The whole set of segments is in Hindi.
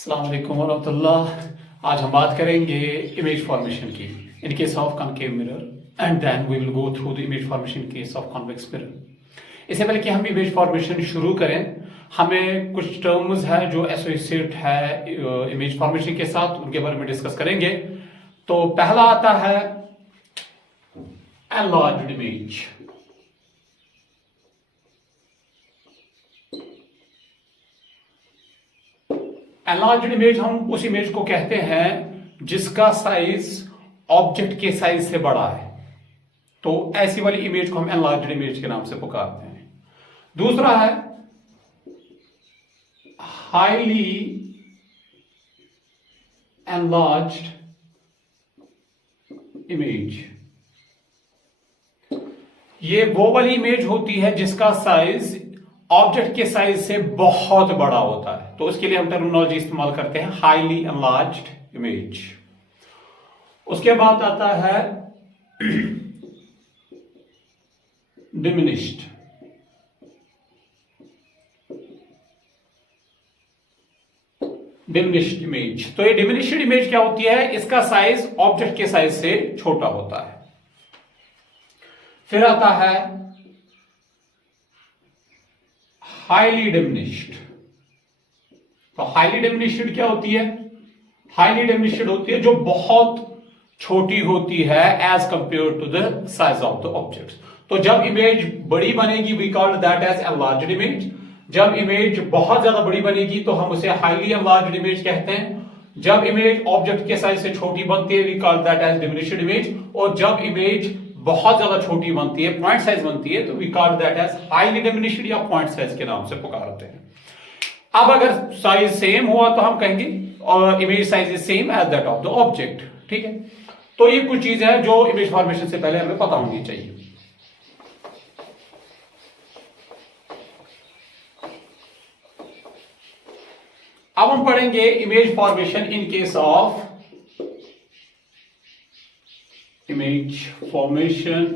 अस्सलाम वालेकुम वरहमतुल्लाह। आज हम बात करेंगे इमेज फॉर्मेशन की in case of concave mirror and then we will go through the image formation case of convex mirror. इससे पहले कि हम इमेज फॉर्मेशन शुरू करें, हमें कुछ टर्म्स है जो एसोसिएट है इमेज फॉर्मेशन के साथ, उनके बारे में डिस्कस करेंगे। तो पहला आता है एनलार्ज्ड इमेज। एनलार्ज्ड इमेज हम उस इमेज को कहते हैं जिसका साइज ऑब्जेक्ट के साइज से बड़ा है, तो ऐसी वाली इमेज को हम एनलार्ज्ड इमेज के नाम से पुकारते हैं। दूसरा है हाईली एनलार्ज्ड इमेज। ये वो वाली इमेज होती है जिसका साइज ऑब्जेक्ट के साइज से बहुत बड़ा होता है, तो उसके लिए हम टर्मिनोलॉजी इस्तेमाल करते हैं हाईली एनलार्ज्ड इमेज। उसके बाद आता है डिमिनिश्ड। डिमिनिश्ड इमेज, तो ये डिमिनिश्ड इमेज क्या होती है? इसका साइज ऑब्जेक्ट के साइज से छोटा होता है। फिर आता है हाईली डिमिनिश्ड। तो हाईली डिमिनिश्ड क्या होती है? हाईली डिमिनिश्ड होती है जो बहुत छोटी होती है as compare to the size of the object. तो जब इमेज बड़ी बनेगी we called that as enlarged image. जब इमेज बहुत ज्यादा बड़ी बनेगी तो हम उसे हाईली एनलार्ज्ड इमेज कहते हैं। जब इमेज ऑब्जेक्ट के साइज से छोटी बनती है we called that as diminished image. और जब इमेज बहुत ज्यादा छोटी बनती है, पॉइंट साइज बनती है, तो we call that as highly diminished या पॉइंट साइज के नाम से पुकारते हैं। अब अगर साइज सेम हुआ तो हम कहेंगे और image size is same as that of the object. ठीक है, तो ये कुछ चीज है जो इमेज फॉर्मेशन से पहले हमें पता होनी चाहिए। अब हम पढ़ेंगे image formation in case of image formation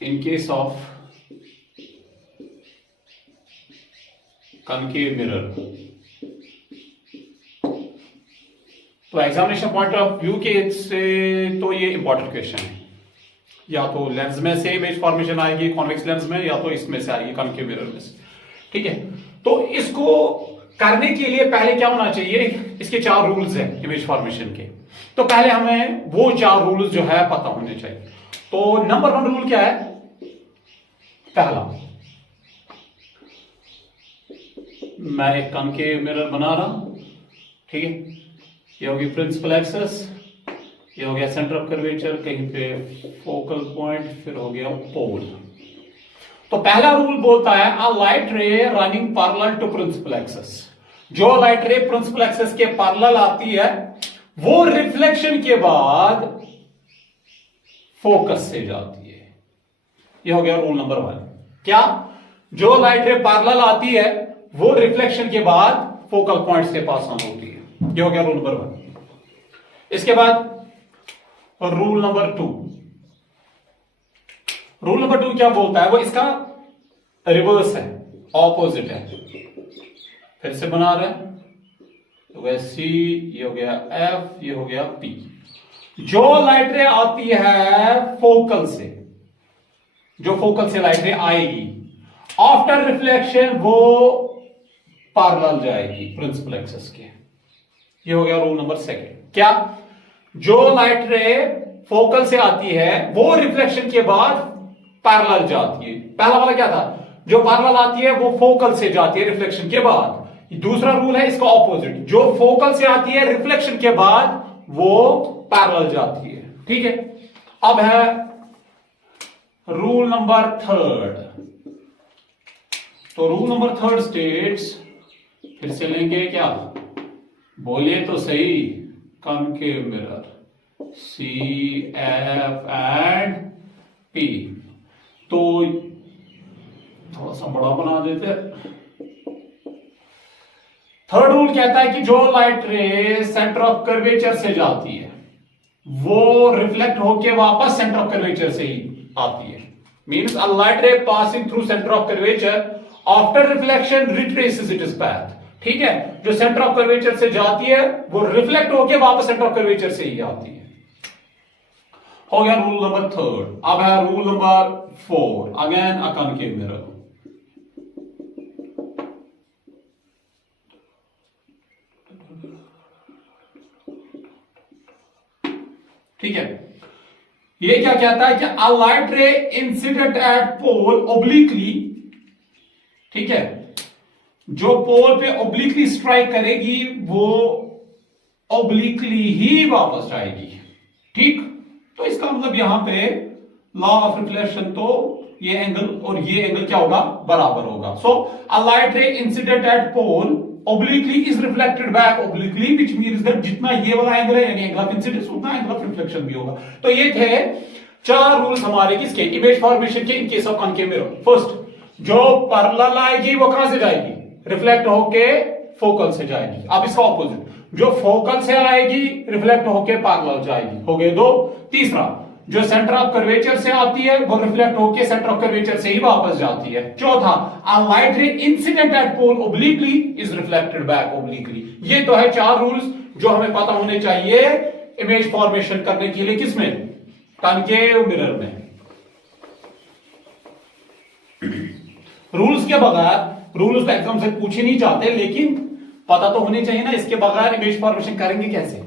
in case of concave mirror। तो एग्जामिनेशन पॉइंट ऑफ व्यू के से तो ये इंपॉर्टेंट क्वेश्चन है। या तो लेंस में से इमेज फॉर्मेशन आएगी कॉन्वेक्स लेंस में, या तो इसमें से आएगी कॉनकेव मिरर में से। ठीक है, तो इसको करने के लिए पहले क्या होना चाहिए? इसके 4 रूल्स हैं इमेज फॉर्मेशन के। तो पहले हमें वो 4 रूल्स जो है पता होने चाहिए। तो नंबर 1 रूल क्या है? पहला, मैं एक कॉनकेव मिरर बना रहा हूं। ठीक है, ये होगी प्रिंसिपल एक्सिस, ये हो गया सेंटर ऑफ कर्वेचर, कहीं पे फोकल पॉइंट, फिर हो गया पोल। तो पहला रूल बोलता है a light ray running parallel to principal axis. जो लाइट रे प्रिंसिपल एक्सिस के पैरेलल आती है वो रिफ्लेक्शन के बाद फोकस से जाती है। ये हो गया रूल नंबर 1। क्या? जो लाइट रे पैरेलल आती है वो रिफ्लेक्शन के बाद फोकल पॉइंट से पास ऑन होती है। ये हो गया रूल नंबर 1। इसके बाद रूल नंबर 2। रूल नंबर 2 क्या बोलता है? वो इसका रिवर्स है, ऑपोजिट है। फिर से बना रहे हैं, तो गया C, ये हो गया F, ये हो गया P। जो लाइट रे आती है फोकल से, जो फोकल से लाइट रे आएगी, आफ्टर रिफ्लेक्शन वो पैरेलल जाएगी प्रिंसिपल एक्सिस के। ये हो गया रूल नंबर 2। क्या? जो लाइट रे फोकल से आती है वो रिफ्लेक्शन के बाद पैरेलल जाती है। पहला वाला क्या था? जो पैरेलल आती है वो फोकल से जाती है रिफ्लेक्शन के बाद। दूसरा रूल है इसका ऑपोजिट, जो फोकल से आती है रिफ्लेक्शन के बाद वो पैरेलल जाती है। ठीक है, अब है रूल नंबर 3। तो रूल नंबर 3 स्टेट्स, फिर से लेंगे क्या? बोलिए तो सही। Concave mirror C, F and P। तो थोड़ा सा बड़ा बना देते। थर्ड रूल कहता है कि जो लाइट रे सेंटर ऑफ कर्वेचर से जाती है वो रिफ्लेक्ट होके वापस सेंटर ऑफ कर्वेचर से ही आती है। मीन्स अ लाइट रे passing through centre of curvature after reflection retraces it is path. ठीक है, जो सेंटर ऑफ कर्वेचर से जाती है वो रिफ्लेक्ट होके वापस सेंटर ऑफ कर्वेचर से ही आती है। हो गया रूल नंबर 3। अब है rule number 4, again a concave mirror. ठीक है, ये क्या कहता है कि a light ray incident at pole obliquely, ठीक है, जो पोल पे ओब्लिकली स्ट्राइक करेगी वो ओब्लिकली ही वापस आएगी। ठीक, तो इसका मतलब यहां पे लॉ ऑफ रिफ्लेक्शन, तो ये एंगल और ये एंगल क्या होगा, बराबर होगा। So a light ray incident at pole obliquely is reflected back obliquely, which means that जितना ये वाला एंगल है यानी एंगल ऑफ इंसिडेंस उतना एंगल ऑफ रिफ्लेक्शन भी होगा। तो ये थे 4 रूल्स हमारे किसके, इमेज फॉर्मेशन के इन case of concave mirror. First, जो पैरेलल आएगी वो कहां से जाएगी, रिफ्लेक्ट होके फोकल से जाएगी। अब इसका ऑपोजिट, जो फोकल से आएगी रिफ्लेक्ट होके पैरेलल जाएगी। हो गए 2। तीसरा, जो सेंटर ऑफ कर्वेचर से आती है वो रिफ्लेक्ट होके सेंटर ऑफ कर्वेचर से ही वापस जाती है। चौथा, a light ray incident at pole obliquely is reflected back obliquely. ये तो है 4 रूल्स जो हमें पता होने चाहिए इमेज फॉर्मेशन करने के लिए, किसमें, कॉनकेव मिरर में। रूल्स के बगैर, रूल्स तो एग्जाम से पूछ ही नहीं चाहते, लेकिन पता तो होनी चाहिए ना, इसके बगैर इमेज फॉर्मेशन करेंगे कैसे।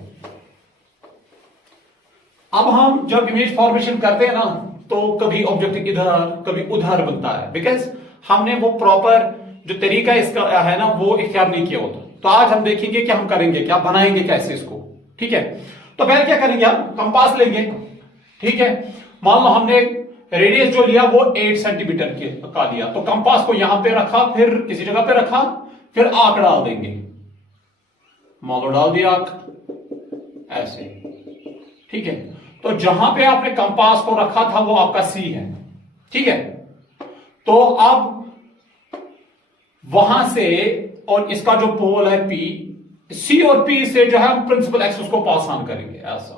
अब हम जब इमेज फॉर्मेशन करते हैं ना तो कभी ऑब्जेक्ट इधर कभी उधर बनता है, बिकॉज हमने वो प्रॉपर जो तरीका इसका है ना वो इख्तियार नहीं किया होता। तो आज हम देखेंगे कि हम करेंगे क्या, बनाएंगे कैसे इसको। ठीक है, तो पहले क्या करेंगे, हम कंपास लेंगे। ठीक है, मान लो हमने रेडियस जो लिया वो 8 सेंटीमीटर का लिया, तो कंपास को यहां पे रखा, फिर किसी जगह पे रखा, फिर आंक डाल देंगे। मान लो डाल दिया आंक ऐसे। ठीक है, तो जहां पे आपने कंपास को रखा था वो आपका सी है। ठीक है, तो अब वहां से और इसका जो पोल है पी, सी और पी से जो है हम प्रिंसिपल एक्सिस को पास ऑन करेंगे ऐसा।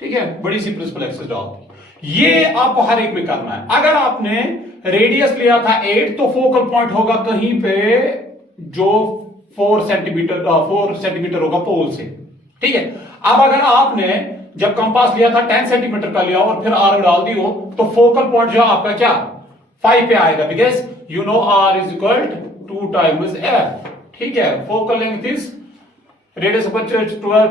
ठीक है, बड़ी सी प्रिंसिपल एक्सिस डाल, ये आपको हर एक में करना है। अगर आपने रेडियस लिया था 8 तो फोकल पॉइंट होगा कहीं पे जो 4 सेंटीमीटर होगा पोल से। ठीक है, अब अगर आपने जब कंपास लिया था 10 सेंटीमीटर का लिया और फिर आर डाल दी हो तो फोकल पॉइंट जो आपका क्या 5 पे आएगा, because you know R is equal to 2 times F. ठीक है, focal length is radius of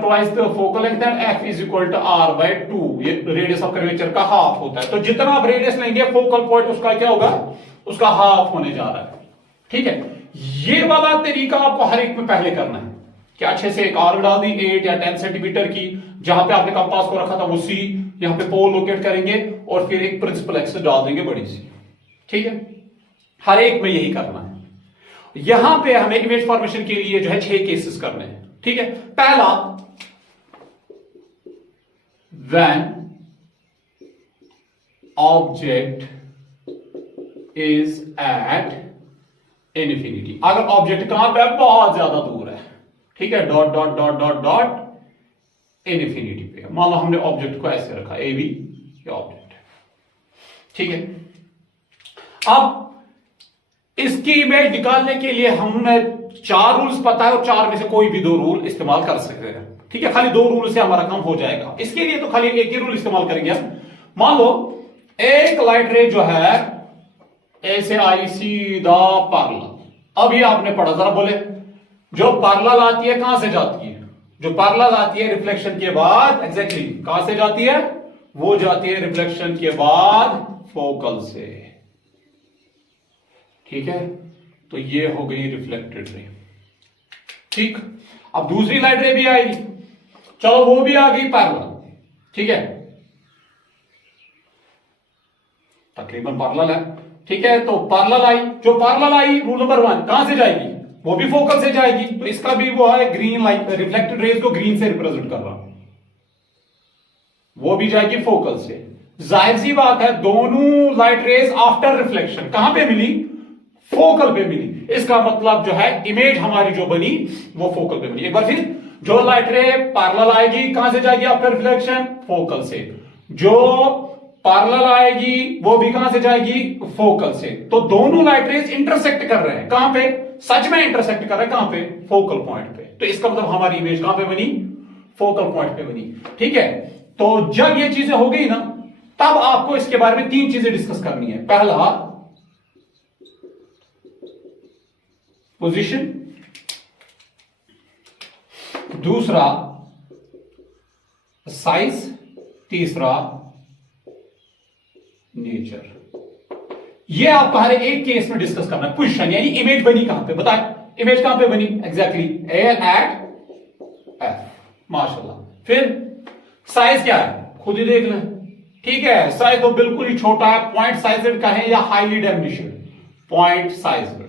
twice the focal length and F is equal to R by 2। ये रेडियस ऑफ कर्वेचर का हाफ होता है, तो जितना आप रेडियस लेंगे फोकल पॉइंट उसका क्या होगा, उसका हाफ होने जा रहा है। ठीक है, ये वाला तरीका आपको हर एक में पहले करना है कि अच्छे से एक आर्क डाल दी 8 या 10 सेंटीमीटर की, जहां पे आपने कंपास को रखा था वो सी, यहां पे पोल लोकेट करेंगे और फिर एक प्रिंसिपल एक्सिस डाल देंगे बड़ी सी। ठीक है, हर एक में यही करना है। यहां पे हमें इमेज फॉर्मेशन के लिए जो है 6 केसेस करने हैं। ठीक है, पहला, when object is at infinity, अगर ऑब्जेक्ट कहां पे बहुत ज्यादा दूर है। ठीक है, dot dot dot dot dot infinity पे। मान लो हमने ऑब्जेक्ट को ऐसे रखा, ए बी ये ऑब्जेक्ट है। ठीक है, अब इसकी इमेज निकालने के लिए हमने 4 रूल्स पता है और 4 में से कोई भी 2 रूल इस्तेमाल कर सकते हैं। ठीक है, खाली 2 रूल से हमारा काम हो जाएगा। इसके लिए तो खाली एक ही रूल इस्तेमाल करेंगे हम। मान लो एक लाइट रे जो है ऐसे आई सीधा पैरेलल। अब ये आपने पढ़ा, जरा बोले, जो पैरेलल आती है कहां से जाती है, जो पैरेलल आती है रिफ्लेक्शन के बाद, एग्जैक्टली कहां से जाती है, वो जाती है रिफ्लेक्शन के बाद फोकल से। ठीक है, तो ये हो गई रिफ्लेक्टेड रे। ठीक, अब दूसरी लाइट रे भी आएगी, चलो वो भी आ गई पैरेलल। ठीक है, तकरीबन पैरेलल है। ठीक है, तो पैरेलल आई, जो पैरेलल आई रूल नंबर 1 कहां से जाएगी, वो भी फोकल से जाएगी। तो इसका भी वो है ग्रीन लाइट, रिफ्लेक्टेड रेज को ग्रीन से रिप्रेजेंट कर रहा हूं, वो भी जाएगी फोकल से। जाहिर सी बात है दोनों लाइट रेज आफ्टर रिफ्लेक्शन कहां पे मिली, फोकल पे मिली। इसका मतलब जो है इमेज हमारी जो बनी वो फोकल पे बनी। एक बार फिर, जो लाइट रे पैरेलल आएगी कहां से जाएगी आफ्टर रिफ्लेक्शन, फोकल से। जो पैरेलल आएगी, वो भी कहां से जाएगी, फोकल से। तो दोनों लाइट रेज इंटरसेक्ट कर रहे हैं, कहां पे, सच में इंटरसेक्ट कर रहे हैं, कहां पे, फोकल पॉइंट पे। तो इसका मतलब हमारी इमेज कहां पे बनी, फोकल पॉइंट पे बनी। ठीक है, तो जब ये चीजें हो गई ना, तब आपको इसके बारे में 3 चीजें डिस्कस करनी है। पहला पोजीशन, दूसरा साइज, तीसरा नेचर। ये आपको हर एक केस में डिस्कस करना है। पोजीशन यानी इमेज बनी कहां पे, बताए इमेज कहां पे बनी, एग्जैक्टली एट एफ, माशाल्लाह। फिर साइज क्या है, खुद ही देख लें। ठीक है, साइज तो बिल्कुल ही छोटा है, पॉइंट साइजेड का है या हाईली डेफिनिशन, पॉइंट साइजेड।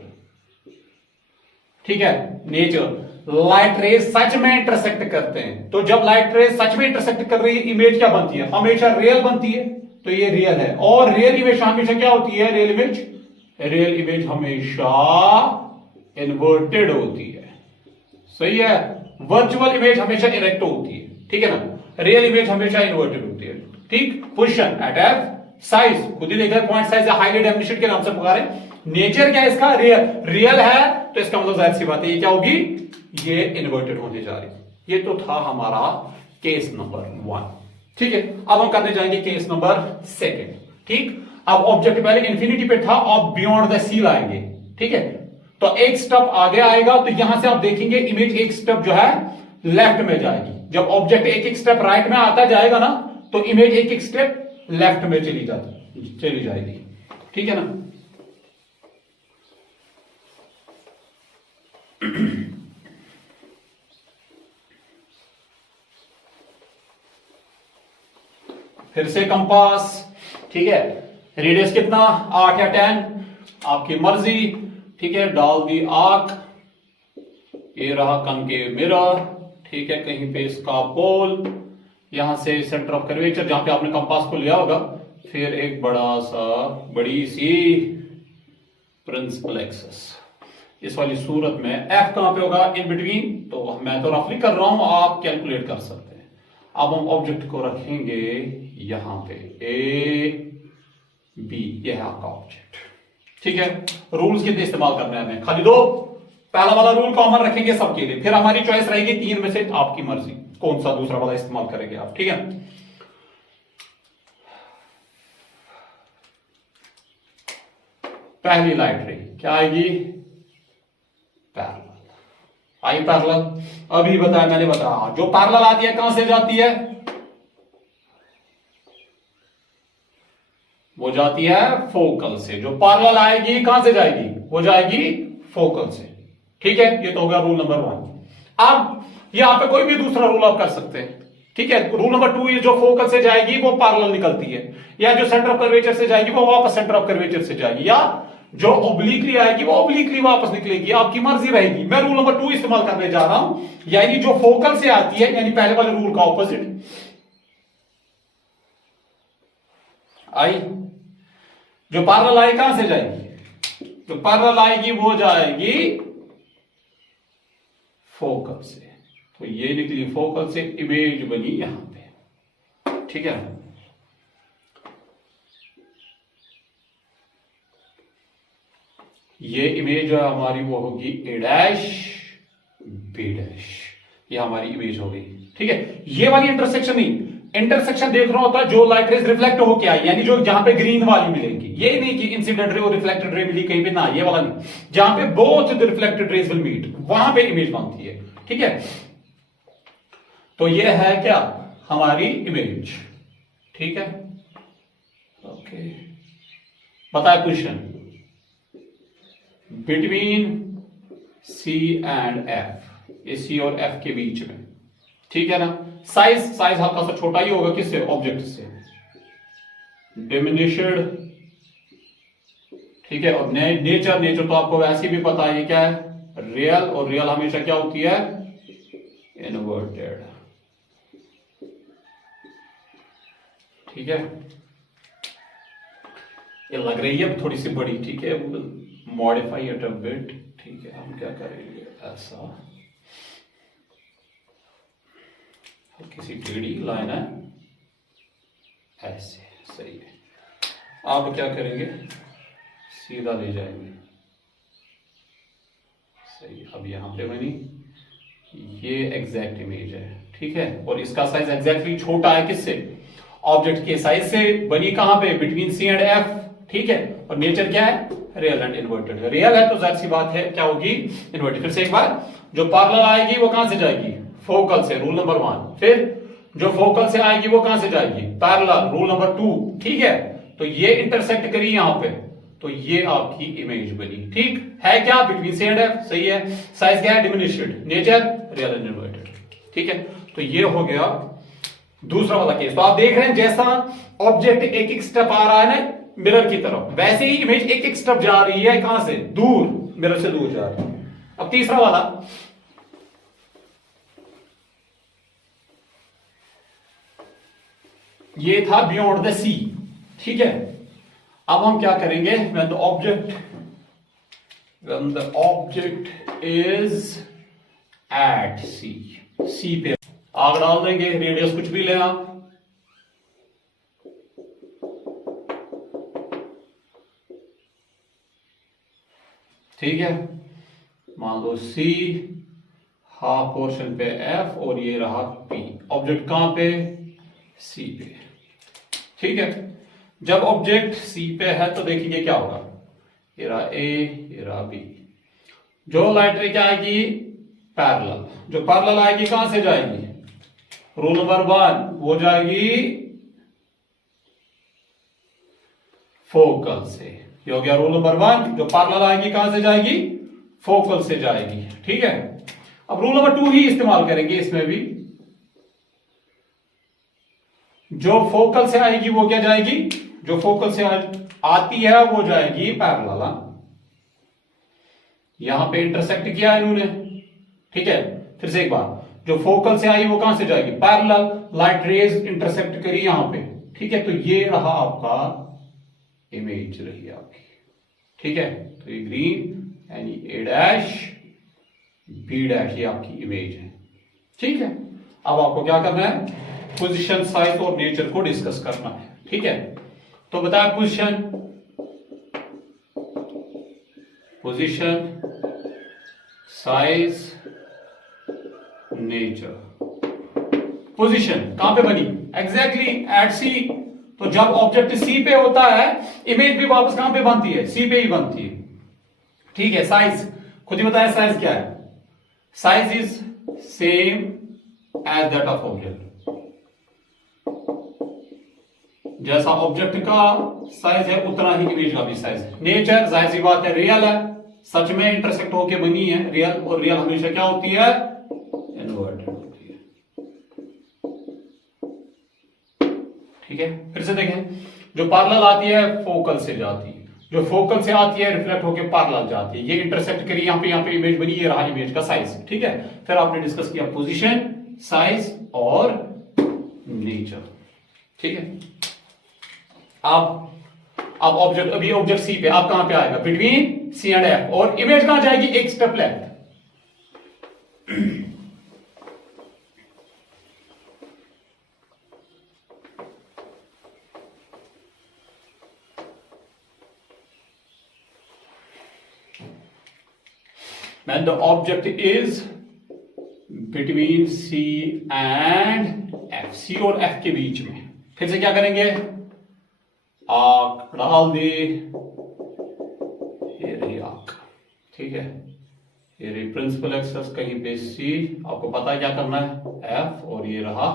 ठीक है, नेचर, लाइट रेज सच में इंटरसेक्ट करते हैं। तो जब लाइट रेज सच में इंटरसेक्ट कर रही है, इमेज क्या बनती है, हमेशा रियल बनती है। तो ये रियल है, और रियल इमेज हमेशा क्या होती है, रियल इमेज हमेशा इन्वर्टेड होती है। सही है, वर्चुअल इमेज हमेशा इरेक्ट होती है। ठीक है ना, रियल इमेज हमेशा इन्वर्टेड होती है। ठीक, पोजीशन एट एफ, साइज खुद ही देखा, पॉइंट साइज हाईली डेफिनिशन के नाम से पुकारे। नेचर क्या है इसका, रियल है, तो इसका मतलब जाहिर सी बात है ये क्या होगी, ये इन्वर्टेड होने जा रही। ये तो था हमारा केस नंबर 1। ठीक है, अब हम करने जाएंगे केस नंबर 2। ठीक, अब ऑब्जेक्ट पहले इंफिनिटी पे था, अब बियॉन्ड द सी लाएंगे। ठीक है, तो एक स्टेप आगे आएगा, तो यहां से आप देखेंगे इमेज एक स्टेप जो है लेफ्ट में जाएगी। जब ऑब्जेक्ट एक एक स्टेप राइट में आता जाएगा ना, तो इमेज एक एक स्टेप लेफ्ट में चली जाएगी। ठीक है ना। फिर से कंपास। ठीक है, रेडियस कितना, 8 या 10, आपकी मर्जी। ठीक है, डाल दी आर्क, ये रहा कनकेव मिरर। ठीक है, कहीं पे इसका पोल, यहां से सेंटर ऑफ कर्वेचर जहां पे आपने कंपास को लिया होगा, फिर एक बड़ी सी प्रिंसिपल एक्सिस। इस वाली सूरत में एफ कहां पे होगा, इन बिटवीन। तो मैं तो रफली कर रहा हूं, आप कैलकुलेट कर सकते हैं। अब हम ऑब्जेक्ट को रखेंगे यहां पे, ए बी, यह है आपका ऑब्जेक्ट। ठीक है, रूल्स कितने इस्तेमाल करने हैं हमें, खाली 2। पहला वाला रूल कॉमन रखेंगे सबके लिए, फिर हमारी चॉइस रहेगी 3 में से, आपकी मर्जी कौन सा दूसरा वाला इस्तेमाल करेंगे आप। ठीक है, पहली लाइट रे क्या आएगी, पैरेलल। आई पैरेलल, अभी बताया मैंने, बताया जो पैरेलल आती है कहां से जाती है, वो जाती है फोकल से। जो पैरेलल आएगी कहां से जाएगी, वो जाएगी फोकल से। ठीक है, ये तो होगा रूल नंबर 1। अब यहां पे कोई भी दूसरा रूल आप कर सकते हैं। ठीक है, रूल नंबर 2, ये जो फोकल से जाएगी वो पैरेलल निकलती है, या जो सेंटर ऑफ कर्वेचर से जाएगी वो वापस सेंटर ऑफ कर्वेचर से जाएगी, या जो ओब्लिकली आएगी वो ओब्लिकली वापस निकलेगी, आपकी मर्जी रहेगी। मैं रूल नंबर 2 इस्तेमाल करने जा रहा हूं, यानी जो फोकल से आती है, यानी पहले वाले रूल का ऑपोजिट। आई, जो पैरेलल आई कहां से जाएगी, जो पैरेलल आएगी वो जाएगी फोकल से। तो ये निकली फोकल से, इमेज बनी यहां पे। ठीक है, ये इमेज जो है हमारी वो होगी ए डैश बी डैश, ये हमारी इमेज हो गई। ठीक है, ये वाली इंटरसेक्शन नहीं, इंटरसेक्शन देख रहा होता है जो लाइट रेज रिफ्लेक्ट होके आई, यानी जो जहां पे ग्रीन वाली मिलेगी। ये नहीं कि इंसिडेंट रे और रिफ्लेक्टेड रे मिली कहीं पे ना, ये वाला नहीं। जहां पे both the reflected rays will meet, वहां पे इमेज बनती है। ठीक है, तो ये है क्या, हमारी इमेज। ठीक है, ओके, बताया question, between C and F, ये सी और एफ के बीच में। ठीक है ना, साइज हल्का सा छोटा ही होगा, किससे, ऑब्जेक्ट से, डिमिनिश्ड। ठीक है, और नेचर तो आपको वैसे भी पता है क्या है, रियल, और रियल हमेशा क्या होती है, इन्वर्टेड। ठीक है, ये लग रही है थोड़ी सी बड़ी। ठीक है, मॉडिफाई इट अ बिट। ठीक है, हम क्या करेंगे, ऐसा किसी टेढ़ी लाइन है, ऐसे सही है। आप क्या करेंगे, सीधा ले जाएंगे। सही, अब यहां पे बनी, ये एग्जैक्ट इमेज है, ठीक है। और इसका साइज एग्जैक्टली छोटा है किससे, ऑब्जेक्ट के साइज से। बनी कहां पे, बिटवीन सी एंड एफ, ठीक है। और नेचर क्या है, रियल एंड इन्वर्टेड। रियल है तो जाहिर सी बात है क्या होगी, इन्वर्टेड। फिर से एक बार, जो पैरेलल आएगी वो कहां से जाएगी, फोकल से, रूल नंबर 1। फिर जो फोकल से आएगी वो कहां से जाएगी, पैरेलल, रूल नंबर 2, ठीक है। तो ये इंटरसेक्ट करी यहां पे, तो ये आपकी इमेज बनी, ठीक है। क्या, बिटवीन सी एंड एफ, सही है। साइज क्या है, diminished, nature real and inverted, ठीक है। तो ये हो गया दूसरा वाला केस। तो आप देख रहे हैं जैसा ऑब्जेक्ट एक एक स्टेप आ रहा है ना मिरर की तरफ, वैसे ही इमेज एक एक स्टेप जा रही है, कहां से, दूर, मिरर से दूर जा रही है। अब तीसरा वाला, ये था बियॉन्ड द सी, ठीक है। अब हम क्या करेंगे, when the object is at C पे आग डाल देंगे, रेडियस कुछ भी ले आप, ठीक है। मान लो C, हाफ पोर्शन पे F और ये रहा P। ऑब्जेक्ट कहां पे, C पे, ठीक है। जब ऑब्जेक्ट C पे है तो देखिए क्या होगा, ये रहा A, ये रहा B। जो लाइट रे क्या आएगी, पैरेलल। जो पैरेलल आएगी कहां से जाएगी, रूल नंबर 1, वो जाएगी फोकल से। ये हो गया रूल नंबर 1। जो पैरेलल आएगी कहां से जाएगी, फोकल से जाएगी, ठीक है। अब रूल नंबर 2 ही इस्तेमाल करेंगे इसमें भी। जो फोकल से आएगी वो क्या जाएगी, जो फोकल से आती है वो जाएगी पैरेलल। यहां पे इंटरसेक्ट किया है इन्होंने, ठीक है। फिर से एक बार, जो फोकल से आई वो कहां से जाएगी, पैरेलल। लाइट रेज इंटरसेक्ट करी यहां पे, ठीक है। तो ये रहा आपका इमेज रही आपकी, ठीक है। तो ये ग्रीन यानी ए डैश बी डैश, ये आपकी इमेज है, ठीक है। अब आपको क्या करना है, पोजीशन, साइज और नेचर को डिस्कस करना है, ठीक है। तो बताया पोजीशन, साइज, नेचर। पोजीशन कहां पे बनी, एग्जैक्टली एट सी। तो जब ऑब्जेक्ट सी पे होता है, इमेज भी वापस कहां पे बनती है, सी पे ही बनती है, ठीक है। साइज खुद ही बताया, साइज क्या है, size is same as that of object. जैसा ऑब्जेक्ट का साइज है उतना ही इमेज का भी साइज है। नेचर जाहिर सी बात है रियल है, सच में इंटरसेक्ट होके बनी है रियल, और रियल हमेशा क्या होती है, इन्वर्टेड होती है, ठीक है। फिर से देखें, जो पैरेलल आती है फोकल से जाती है, जो फोकल से आती है रिफ्लेक्ट होके पैरेलल जाती है। ये इंटरसेक्ट करी, यहां पे इमेज बनी, ये रहा इमेज का साइज, ठीक है। फिर आपने डिस्कस किया पोजीशन, साइज और नेचर, ठीक है। अब ऑब्जेक्ट, अभी ऑब्जेक्ट सी पे, आप कहां पे आएगा, बिटवीन सी एंड एफ, और इमेज कहां जाएगी, एक step left. when the object is between C and F, C और F के बीच में। फिर से क्या करेंगे, आर्क डाल दे, ये रही आर्क, ठीक है। ये रही प्रिंसिपल एक्सेस, कहीं पे C, आपको पता है क्या करना है, F, और ये रहा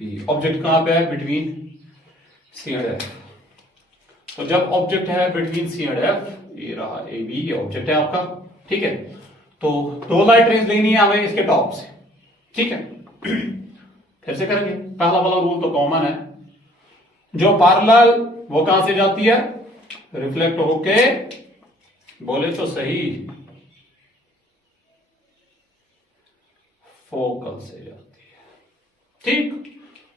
P। ऑब्जेक्ट कहां पे है, बिटवीन C एंड F। तो जब ऑब्जेक्ट है बिटवीन C एंड F, ये रहा AB, ये ऑब्जेक्ट है आपका, ठीक है। तो दो लाइट रेंज लेनी है हमें इसके टॉप से, ठीक है। फिर से करेंगे, पहला वाला रूल तो कॉमन है, जो पैरेलल वो कहां से जाती है, रिफ्लेक्ट होके, बोले तो सही, फोकल से जाती है, ठीक।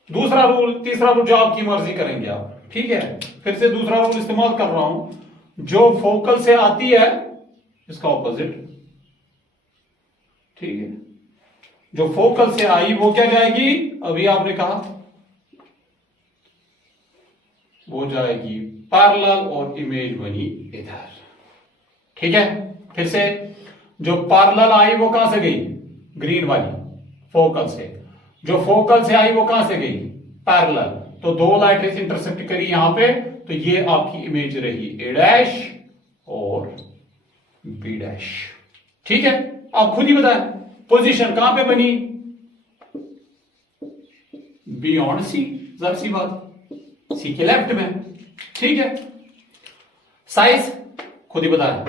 दूसरा रूल, तीसरा रूल, जो आपकी मर्जी करेंगे आप, ठीक है। फिर से दूसरा रूल इस्तेमाल कर रहा हूं, जो फोकल से आती है इसका ऑपोजिट, ठीक है। जो फोकल से आई वो क्या जाएगी, अभी आपने कहा वो जाएगी पैरेलल और इमेज बनी इधर। ठीक है, फिर से जो पैरेलल आई वो कहां से गई, ग्रीन वाली फोकल से, जो फोकल से आई वो कहां से गई, पैरेलल। तो दो लाइट रेज इंटरसेक्ट करी यहां पे, तो ये आपकी इमेज रही ए डैश और बी डैश। ठीक है, आप खुद ही बताएं पोजीशन कहां पे बनी, बियॉन्ड सी, जरा सी बात, सी के लेफ्ट में। ठीक है, साइज खुद ही बताएं,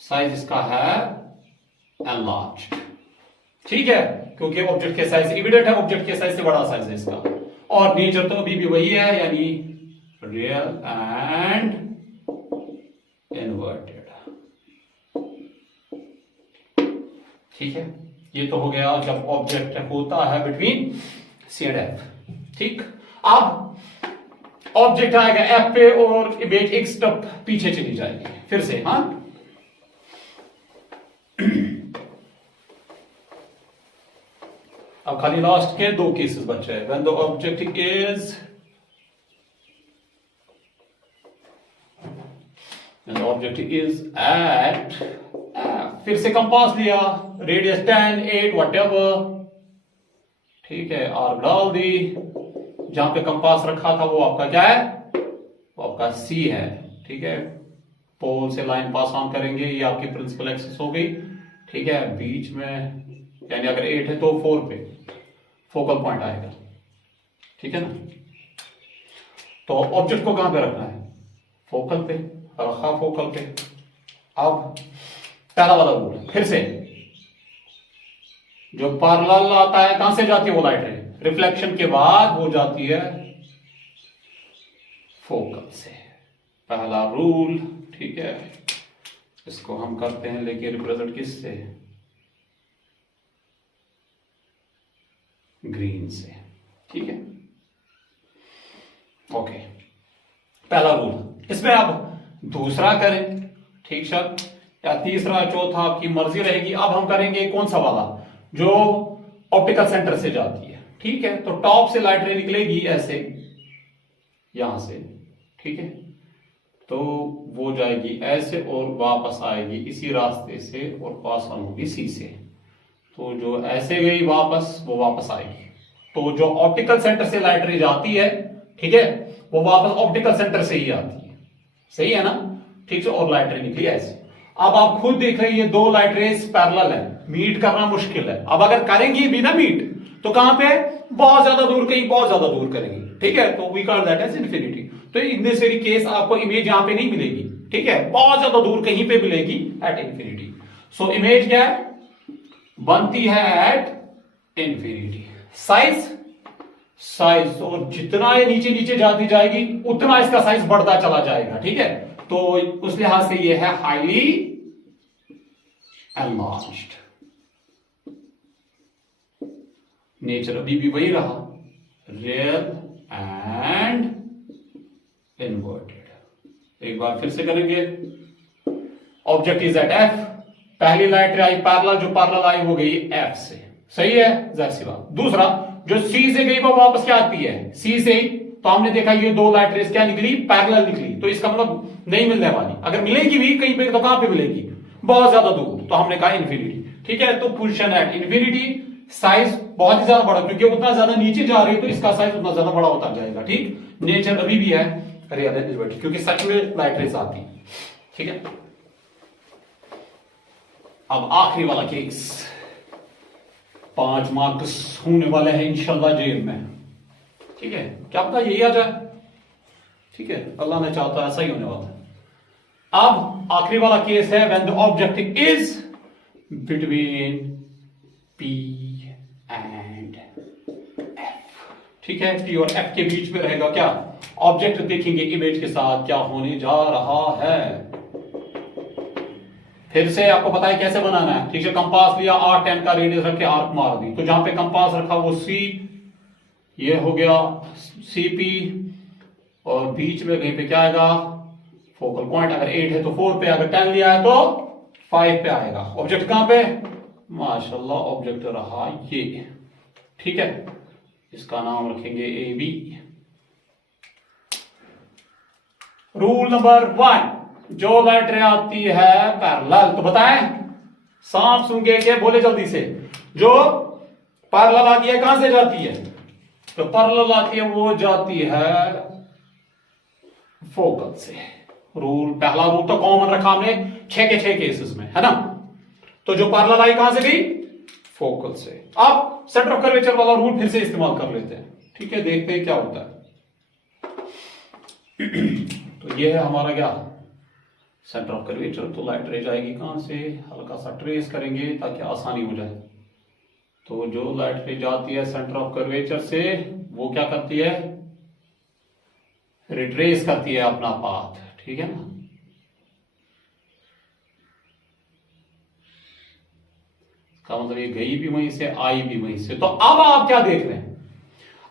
साइज इसका है एनलार्ज्ड। ठीक है, क्योंकि ऑब्जेक्ट के साइज से इविडेंट है, ऑब्जेक्ट के साइज से बड़ा साइज है इसका, और नेचर तो अभी भी वही है, यानी रियल एंड इन्वर्टेड। ठीक है, ये तो हो गया जब ऑब्जेक्ट होता है बिटवीन सी एंड एफ। ठीक, अब ऑब्जेक्ट आएगा एफ पे और इमेज एक स्टेप पीछे चली जाएगी फिर से। हाँ, अब खाली लास्ट के दो केसेस बचे हैं। When the object is at, फिर से कंपास लिया, रेडियस 10, 8 व्हाटएवर। ठीक है, आर्क डाल दी, जहां पे कंपास रखा था वो आपका क्या है, वो आपका सी है। ठीक है, पोल से लाइन पास ऑन करेंगे, ये आपकी प्रिंसिपल एक्सिस हो गई। ठीक है, बीच में यानी अगर 8 है तो 4 पे फोकल पॉइंट आएगा। ठीक है ना, तो ऑब्जेक्ट को कहां पे रखना है, फोकल पे, रखा फोकल पे। अब पहला वाला रूल फिर से, जो पैरेलल आता है कहां से जाती है वो लाइट रे, रिफ्लेक्शन के बाद वो जाती है फोकल से, पहला रूल। ठीक है, इसको हम करते हैं लेके रिप्रेजेंट किससे, ग्रीन से। ठीक है, ओके, पहला रूल। इसमें अब दूसरा करें, ठीक सर, या तीसरा चौथा आपकी मर्जी रहेगी। अब हम करेंगे कौन सा वाला, जो ऑप्टिकल सेंटर से जाती है। ठीक है, तो टॉप से लाइट रे निकलेगी ऐसे यहां से। ठीक है, तो वो जाएगी ऐसे और वापस आएगी इसी रास्ते से और पास ऑन होगी सी से। तो जो ऐसे गई वापस, वो वापस आएगी। तो जो ऑप्टिकल सेंटर से लाइट रे जाती है, ठीक है, वो वापस ऑप्टिकल सेंटर से ही आती है। सही है ना, ठीक है, और लाइट रे निकली ऐसे। अब आप खुद देख रहे हैं ये दो लाइट रेस पैरेलल है, मीट करना मुश्किल है। अब अगर करेंगी भी ना मीट, तो कहां पे, बहुत ज्यादा दूर, कहीं बहुत ज्यादा दूर करेंगी। ठीक है, तो we call that as infinity. तो इन दिस वेरी केस आपको इमेज यहां पे नहीं मिलेगी। ठीक है, बहुत ज्यादा दूर कहीं पे मिलेगी एट इन्फिनिटी। सो इमेज क्या है, बनती है एट इन्फिनिटी। साइज, साइज और जितना ये नीचे नीचे जाती जाएगी उतना इसका साइज बढ़ता चला जाएगा। ठीक है, तो उस लिहाज से ये है हाईली एनलार्ज्ड। नेचर अभी भी वही रहा, रियल एंड इन्वर्टेड। एक बार फिर से करेंगे, ऑब्जेक्ट इज एट एफ, पहली लाइट आई पैरेलल, जो पैरेलल आई वो गई एफ से। सही है, जाहिर सी बात। दूसरा, जो सी से गई वो वापस क्या आती है, सी से ही। तो हमने देखा ये दो लाइट रेस क्या निकली, पैरेलल निकली। तो इसका मतलब नहीं मिलने वाली, अगर मिलेगी भी कहीं पे तो कहां पे मिलेगी, बहुत ज्यादा दूर। तो हमने कहा इन्फिनिटी। ठीक है, तो पोजीशन एट इन्फिनिटी, साइज बहुत ही ज्यादा बड़ा, क्योंकि उतना ज्यादा नीचे जा रही है तो इसका साइज उतना ज्यादा बड़ा होता जाएगा। ठीक, नेचर अभी भी है रियल एंड इन्वर्टेड, क्योंकि सच में लाइट रेस आती है। ठीक है, अब आखिरी वाला केस, 5 मार्क्स होने वाले हैं इंशाल्लाह जेल में। ठीक है, क्या पता यही आ जाए। ठीक है, अल्लाह ने चाहता ऐसा ही होने वाला है। अब आखिरी वाला केस है, when the object is between P and F. ठीक है, पी और एफ के बीच में रहेगा क्या, ऑब्जेक्ट देखेंगे इमेज के साथ क्या होने जा रहा है। फिर से आपको पता है कैसे बनाना है। ठीक है, कंपास लिया, R10 का रेडियस रख के आर्क मार दी। तो जहां पे कंपास रखा वो सी, ये हो गया CP, और बीच में कहीं पे क्या आएगा, फोकल पॉइंट। अगर 8 है तो 4 पे, अगर 10 लिया है तो 5 पे आएगा। ऑब्जेक्ट कहां पे, माशाल्लाह ऑब्जेक्ट रहा ये। ठीक है, इसका नाम रखेंगे AB। रूल नंबर 1, जो लाइट रे आती है पैरेलल, तो बताएं सांप सूंघे के बोले जल्दी से, जो पैरेलल आती है कहां से जाती है? तो पैरेलल आती है वो जाती है फोकल से। रूल, पहला रूल तो कॉमन रखा हमने 6 के 6 केसेस में, है ना। तो जो पैरेलल आई कहां से गई? फोकल से। अब सेंटर ऑफ कर्वेचर वाला रूल फिर से इस्तेमाल कर लेते हैं, ठीक है, देखते हैं क्या होता है। तो ये है हमारा क्या, सेंटर ऑफ कर्वेचर। तो लाइट रे जाएगी कहां से, हल्का सा ट्रेस करेंगे ताकि आसानी हो जाए। तो जो लाइट रे जाती है सेंटर ऑफ कर्वेचर से, वो क्या करती है, रिट्रेस करती है अपना पाथ, ठीक है ना। का मतलब ये गई भी वहीं से, आई भी वहीं से। तो अब आप क्या देख रहे हैं?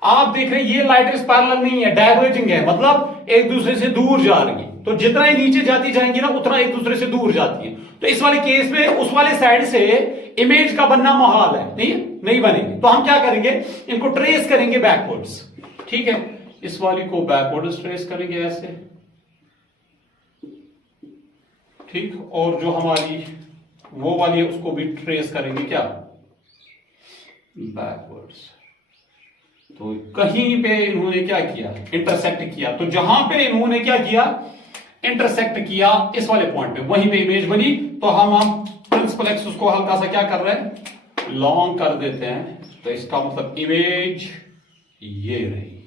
आप देख रहे हैं ये लाइट रेस पैरेलल नहीं है, डाइवर्जिंग है, मतलब एक दूसरे से दूर जा रही है। तो जितना ही नीचे जाती जाएंगी ना, उतना एक दूसरे से दूर जाती है। तो इस वाले केस में उस वाले साइड से इमेज का बनना मुहाल है, नहीं बनेगी। तो हम क्या करेंगे, इनको ट्रेस करेंगे बैकवर्ड्स, ठीक है। इस वाली को बैकवर्ड्स ट्रेस करेंगे ऐसे, ठीक। और जो हमारी वो वाली है उसको भी ट्रेस करेंगे क्या, बैकवर्ड्स। तो कहीं पे इन्होंने क्या किया, इंटरसेक्ट किया। तो जहां पे इन्होंने क्या किया, इंटरसेक्ट किया, इस वाले पॉइंट पे, वहीं पे इमेज बनी। तो हम प्रिंसिपल एक्सिस को हल्का सा क्या कर रहे हैं, लॉन्ग कर देते हैं। तो इसका मतलब इमेज ये रही,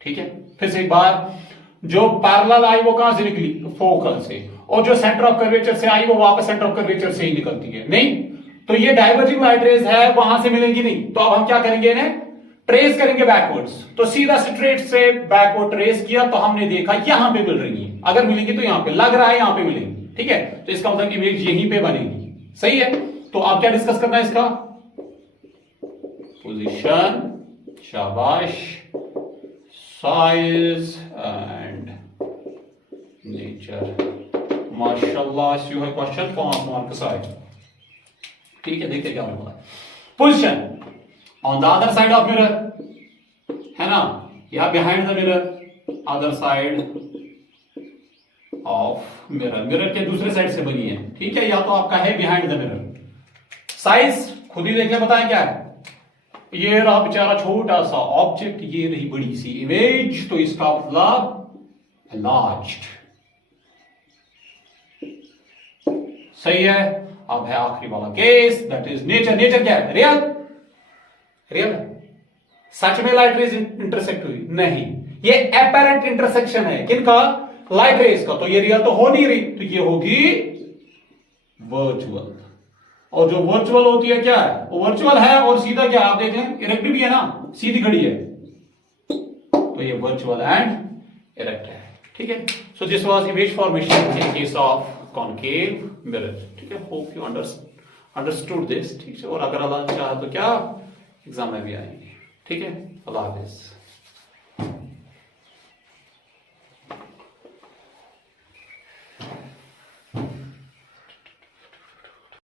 ठीक है। फिर से एक बार, जो पैरेलल आई वो कहां से निकली, फोकल से, और जो सेंटर ऑफ कर्वेचर से आई वो वापस सेंटर ऑफ कर्वेचर से ही निकलती है, नहीं। तो ये डाइवर्जिंग लाइट रेज है, वहां से मिलेंगी नहीं। तो अब हम क्या करेंगे, इन्हें ट्रेस करेंगे बैकवर्ड्स। तो सीधा स्ट्रेट से बैकवर्ड ट्रेस किया, तो हमने देखा यहां पे मिल रही है। अगर मिलेंगी तो यहां पे, लग रहा है यहां पे मिलेंगी, ठीक है। तो इसका मतलब इमेज यहीं पे बनेगी, सही है। तो आप क्या डिस्कस करना है, इसका पोजीशन, शाबाश, साइज एंड नेचर। माशाल्लाह, यू है क्वेश्चन 5 मार्क्स आए, ठीक है। देखते क्या होगा। Position on the other side of mirror, है ना, या behind the mirror, other side of mirror, mirror के दूसरे साइड से बनी है, ठीक है। या तो आपका है बिहाइंड द मिरर। साइज खुद ही देखिए, बताएं क्या है। ये रहा बेचारा छोटा सा ऑब्जेक्ट, ये रही बड़ी सी इमेज। तो इसका मतलब लार्ज्ड, सही है। अब है आखिरी वाला case, that is nature. Nature क्या है, रियल, रियल है। सच में लाइट रेज इंटरसेक्ट हुई नहीं, ये एपेरेंट इंटरसेक्शन है किनका, लाइट रेज का। तो ये रियल तो हो नहीं रही, तो ये होगी वर्चुअल। और जो वर्चुअल होती है क्या है, वो वर्चुअल है। और सीधा क्या, आप देख लें, इरेक्ट भी है ना, सीधी खड़ी है। तो ये वर्चुअल एंड इरेक्ट है, ठीक है। So this was image formation in case of concave mirror, ठीक है। होप यू अंडरस्टूड दिस, ठीक है। और अगर अल्लाह चाहे तो क्या एग्जाम में भी आएंगे, ठीक है। अल्लाह हाफिज।